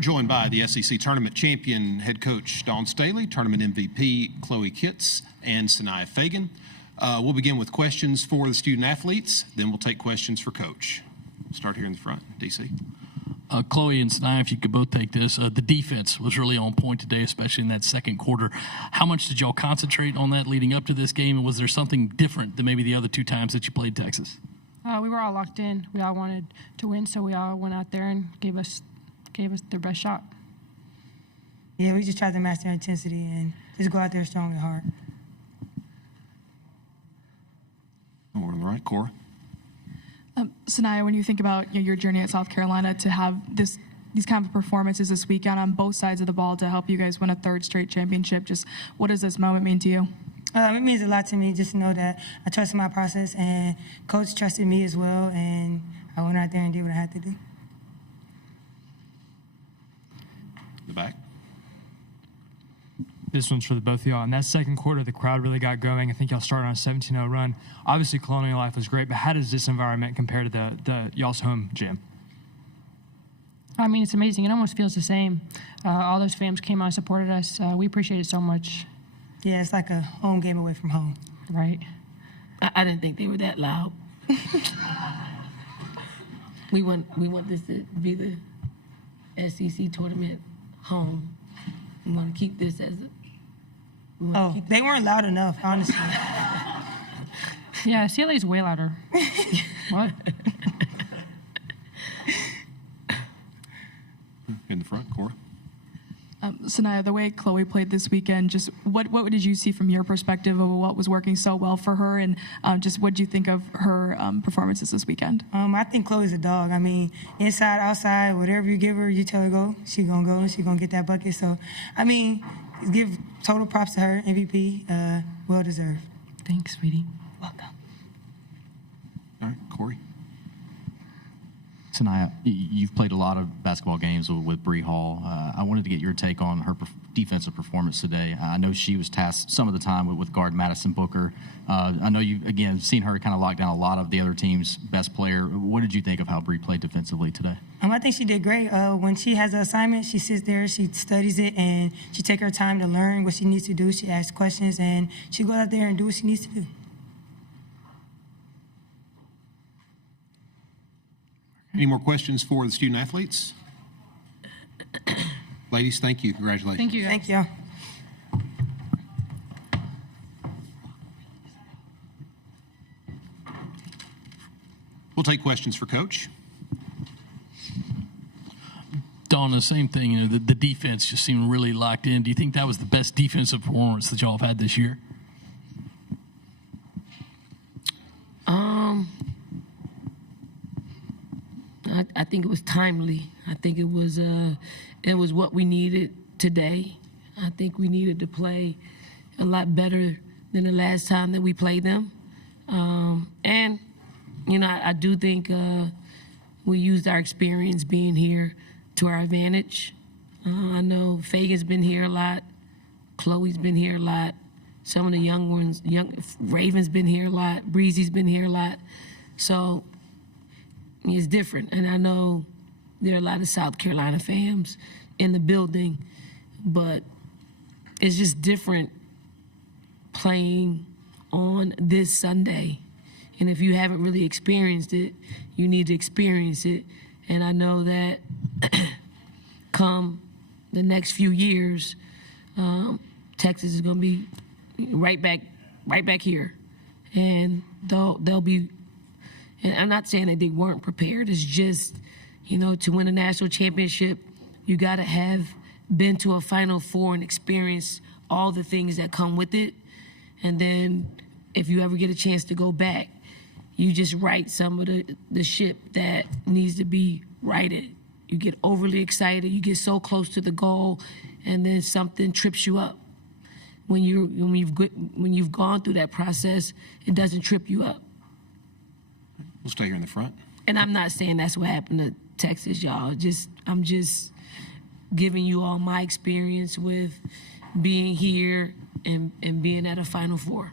We're joined by the SEC Tournament Champion head coach Dawn Staley, Tournament MVP Chloe Kitts, and Sanaya Fagan. We'll begin with questions for the student athletes, then we'll take questions for Coach. Start here in the front, DC. Chloe and Sanaya, if you could both take this. The defense was really on point today, especially in that second quarter. How much did y'all concentrate on that leading up to this game, and was there something different than maybe the other two times that you played Texas? We were all locked in. We all wanted to win, so we all went out there and gave us their best shot. Yeah, we just tried to match their intensity and just go out there strong and hard. Over on the right, Cora. Sanaya, when you think about your journey at South Carolina, to have these kind of performances this weekend on both sides of the ball to help you guys win a third straight championship, just what does this moment mean to you? It means a lot to me just to know that I trusted my process and Coach trusted me as well, and I went out there and did what I had to do. The back. This one's for the both of y'all. In that second quarter, the crowd really got going. I think y'all started on a 17-0 run. Obviously, Colonial Life was great, but how does this environment compare to the y'all's home gym? I mean, it's amazing. It almost feels the same. All those fans came out and supported us. We appreciate it so much. Yeah, it's like a home game away from home. Right. I didn't think they were that loud. we want this to be the SEC tournament home. We want to keep this as a... They weren't loud enough, honestly. Yeah, CLA's way louder. What? In the front, Cora. Sanaya, the way Chloe played this weekend, just what did you see from your perspective of what was working so well for her, and just what did you think of her performances this weekend? I think Chloe's a dog. I mean, inside, outside, whatever you give her, you tell her go, she gonna go, and she gonna get that bucket. So, I mean, give total props to her, MVP, well deserved. Thanks, sweetie. Welcome. All right, Corey. Sanaya, you've played a lot of basketball games with Bree Hall. I wanted to get your take on her defensive performance today. I know she was tasked some of the time with guard Madison Booker. I know you've, again, seen her kind of lock down a lot of the other team's best player. What did you think of how Bree played defensively today? I think she did great. When she has an assignment, she sits there, she studies it, and she takes her time to learn what she needs to do. She asks questions, and she goes out there and do what she needs to do. Any more questions for the student athletes? Ladies, thank you. Congratulations. Thank you. Thank you. We'll take questions for Coach. Dawn, the same thing. The defense just seemed really locked in. Do you think that was the best defensive performance that y'all have had this year? I think it was timely. I think it was what we needed today. I think we needed to play a lot better than the last time that we played them. And, I do think we used our experience being here to our advantage. I know Fagan's been here a lot. Chloe's been here a lot. Some of the young ones, Raven's been here a lot. Breezy's been here a lot. So it's different. And I know there are a lot of South Carolina fans in the building, but it's just different playing on this Sunday. And if you haven't really experienced it, you need to experience it. And I know that come the next few years, Texas is going to be right back here. And they'll be, and I'm not saying that they weren't prepared. It's just, to win a national championship, you got to have been to a Final Four and experienced all the things that come with it. And then if you ever get a chance to go back, you just right some of the ship that needs to be righted. You get overly excited, you get so close to the goal, and then something trips you up. When you've gone through that process, it doesn't trip you up. We'll stay here in the front. And I'm not saying that's what happened to Texas, y'all. I'm just giving you all my experience with being here and being at a Final Four.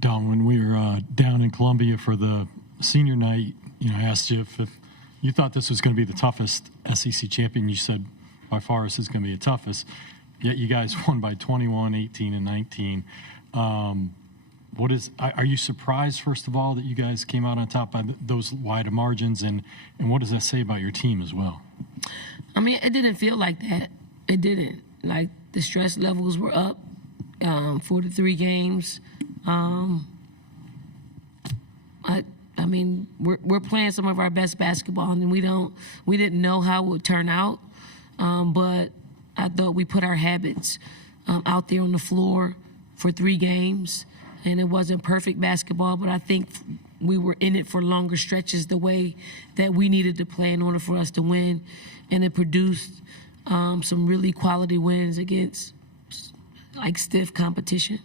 Dawn, when we were down in Columbia for the senior night, I asked you if You thought this was going to be the toughest SEC champion. You said by far this is going to be the toughest. Yet you guys won by 21, 18, and 19. Are you surprised, first of all, that you guys came out on top by those wide margins? And what does that say about your team as well? I mean, it didn't feel like that. It didn't. Like, the stress levels were up for the 3 games. I mean, we're playing some of our best basketball, and we didn't know how it would turn out. But I thought we put our habits out there on the floor for 3 games, and it wasn't perfect basketball, but I think we were in it for longer stretches the way that we needed to play in order for us to win, and it produced some really quality wins against like stiff competition.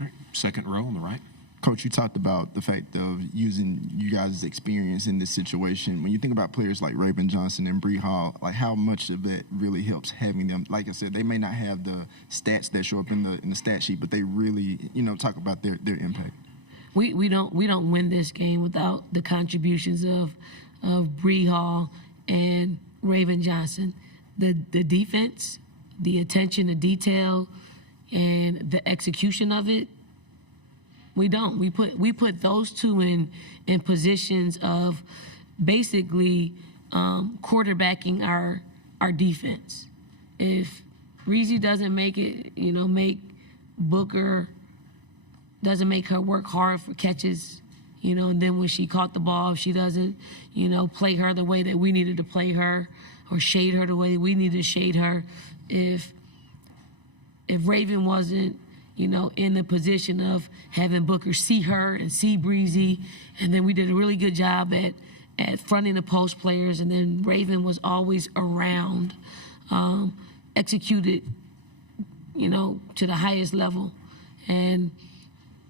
All right, second row on the right. Coach, you talked about the fact of using you guys' experience in this situation. When you think about players like Raven Johnson and Bree Hall, like how much of that really helps having them? Like I said, they may not have the stats that show up in the stat sheet, but they really, talk about their impact. We don't win this game without the contributions of Bree Hall and Raven Johnson. The defense, the attention to detail, and the execution of it. We don't. We put those 2 in positions of basically quarterbacking our defense. If Reezy doesn't make it, make Booker, doesn't make her work hard for catches, and then when she caught the ball, if she doesn't, play her the way that we needed to play her, or shade her the way we needed to shade her. If Raven wasn't, in the position of having Booker see her and see Breezy. And then we did a really good job at fronting the post players. And then Raven was always around, executed, to the highest level. And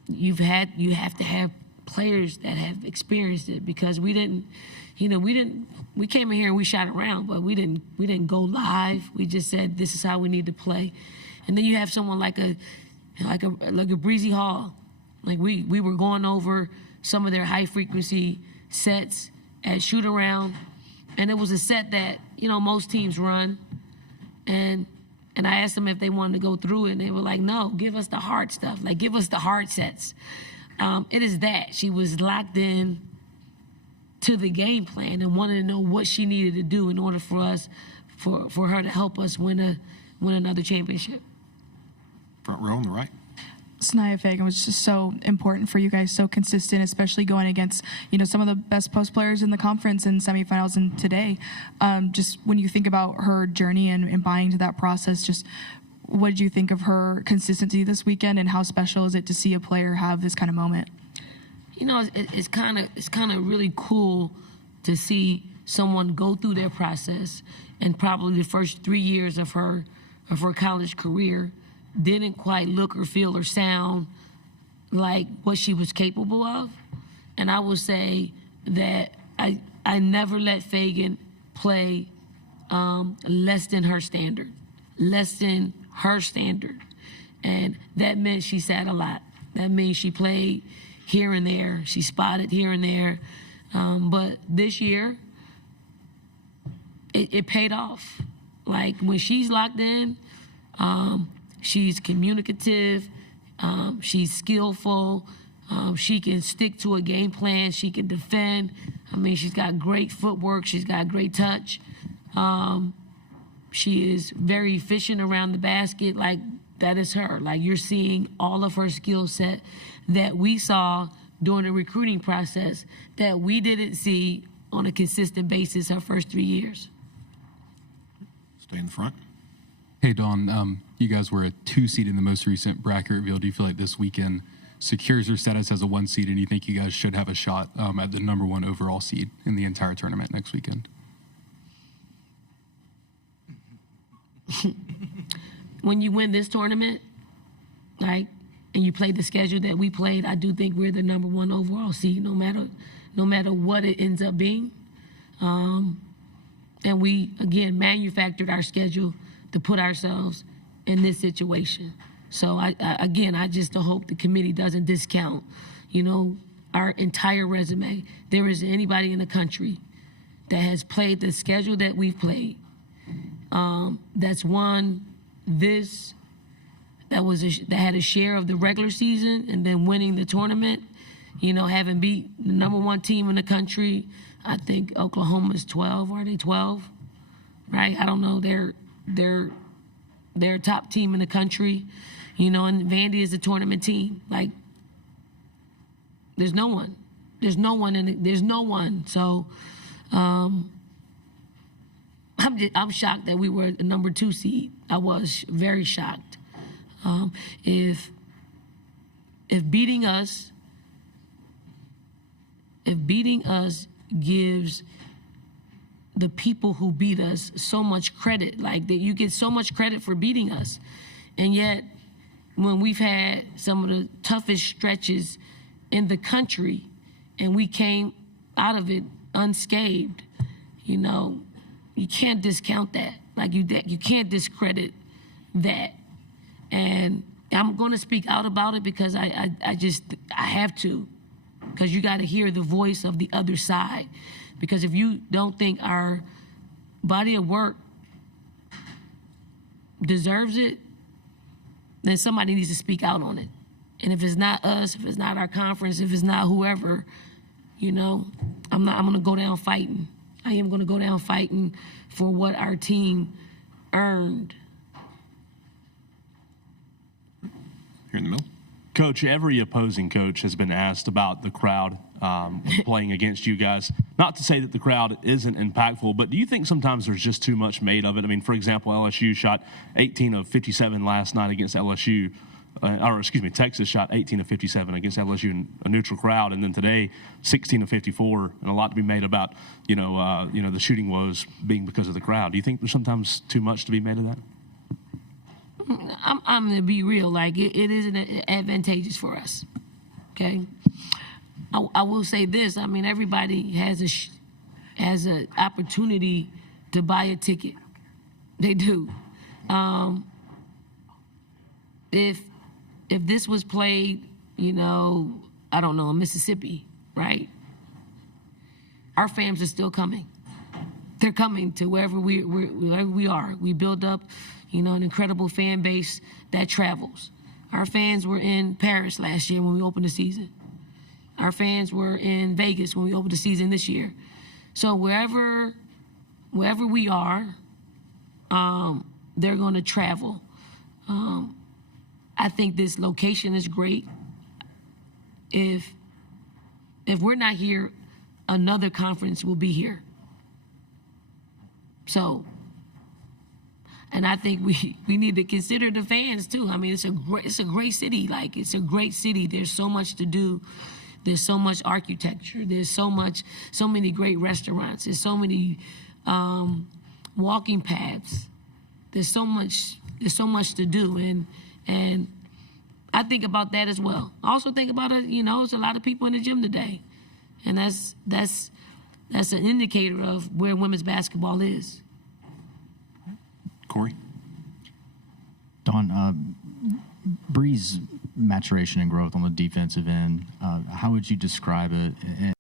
you have to have players that have experienced it, because we came in here and we shot around, but we didn't go live. We just said, this is how we need to play. And then you have someone like a Breezy Hall. Like we were going over some of their high frequency sets at shoot around, and it was a set that most teams run, and I asked them if they wanted to go through it, and they were like, no, give us the hard stuff, like give us the hard sets. It is that she was locked in to the game plan and wanted to know what she needed to do in order for us, for her to help us win another championship. Front row on the right. Sanaya Fagan was just so important for you guys, so consistent, especially going against, some of the best post players in the conference in semifinals and today. Just when you think about her journey and buying to that process, just what did you think of her consistency this weekend, and how special is it to see a player have this kind of moment? It's kind of really cool to see someone go through their process, and probably the first 3 years of her college career didn't quite look or feel or sound like what she was capable of. And I will say that I never let Fagan play less than her standard. And that meant she sat a lot. That means she played here and there. She spotted here and there. But this year, it paid off. Like, when she's locked in, she's communicative, she's skillful, she can stick to a game plan, she can defend. I mean, she's got great footwork, she's got great touch. She is very efficient around the basket. Like, that is her. Like, you're seeing all of her skill set that we saw during the recruiting process that we didn't see on a consistent basis her first 3 years. Stay in the front. Hey, Dawn, you guys were a 2 seed in the most recent bracket reveal. Do you feel like this weekend secures your status as a 1 seed, and you think you guys should have a shot at the number 1 overall seed in the entire tournament next weekend? When you win this tournament, and you play the schedule that we played, I do think we're the number 1 overall seed, no matter what it ends up being. And we, again, manufactured our schedule to put ourselves in this situation. So I just hope the committee doesn't discount, our entire resume, there isn't anybody in the country that has played the schedule that we've played, that's won this, that had a share of the regular season and then winning the tournament, having beat the number one team in the country. I think Oklahoma's 12. Are they 12? Right? I don't know. They're a top team in the country, and Vandy is a tournament team. Like, there's no one. There's no one. So, I'm shocked that we were the number 2 seed. I was very shocked. If beating us gives the people who beat us so much credit, like that you get so much credit for beating us, and yet when we've had some of the toughest stretches in the country and we came out of it unscathed, you can't discount that. Like, you can't discredit that. And I'm going to speak out about it because I have to, because you got to hear the voice of the other side. Because if you don't think our body of work deserves it, then somebody needs to speak out on it. And if it's not us, if it's not our conference, if it's not whoever, I'm going to go down fighting. I am going to go down fighting for what our team earned. Here in the middle. Coach, every opposing coach has been asked about the crowd playing against you guys. Not to say that the crowd isn't impactful, but do you think sometimes there's just too much made of it? I mean, for example, LSU shot 18 of 57 last night against LSU. Texas shot 18 of 57 against LSU in a neutral crowd, and then today 16 of 54, and a lot to be made about, the shooting woes being because of the crowd. Do you think there's sometimes too much to be made of that? I'm going to be real. Like, it isn't advantageous for us, okay? I will say this. I mean, everybody has an opportunity to buy a ticket. They do. If this was played, I don't know, in Mississippi, right? Our fans are still coming. They're coming to wherever we are. We build up, an incredible fan base that travels. Our fans were in Paris last year when we opened the season. Our fans were in Vegas when we opened the season this year. So wherever we are, they're going to travel. I think this location is great. If we're not here, another conference will be here. So, and I think we need to consider the fans too. I mean, it's a great city. Like, it's a great city. There's so much to do. There's so much architecture. There's so many great restaurants. There's so many walking paths. There's so much to do, and I think about that as well. I also think about it. There's a lot of people in the gym today, and that's an indicator of where women's basketball is. Corey? Dawn, Bree's maturation and growth on the defensive end, how would you describe it?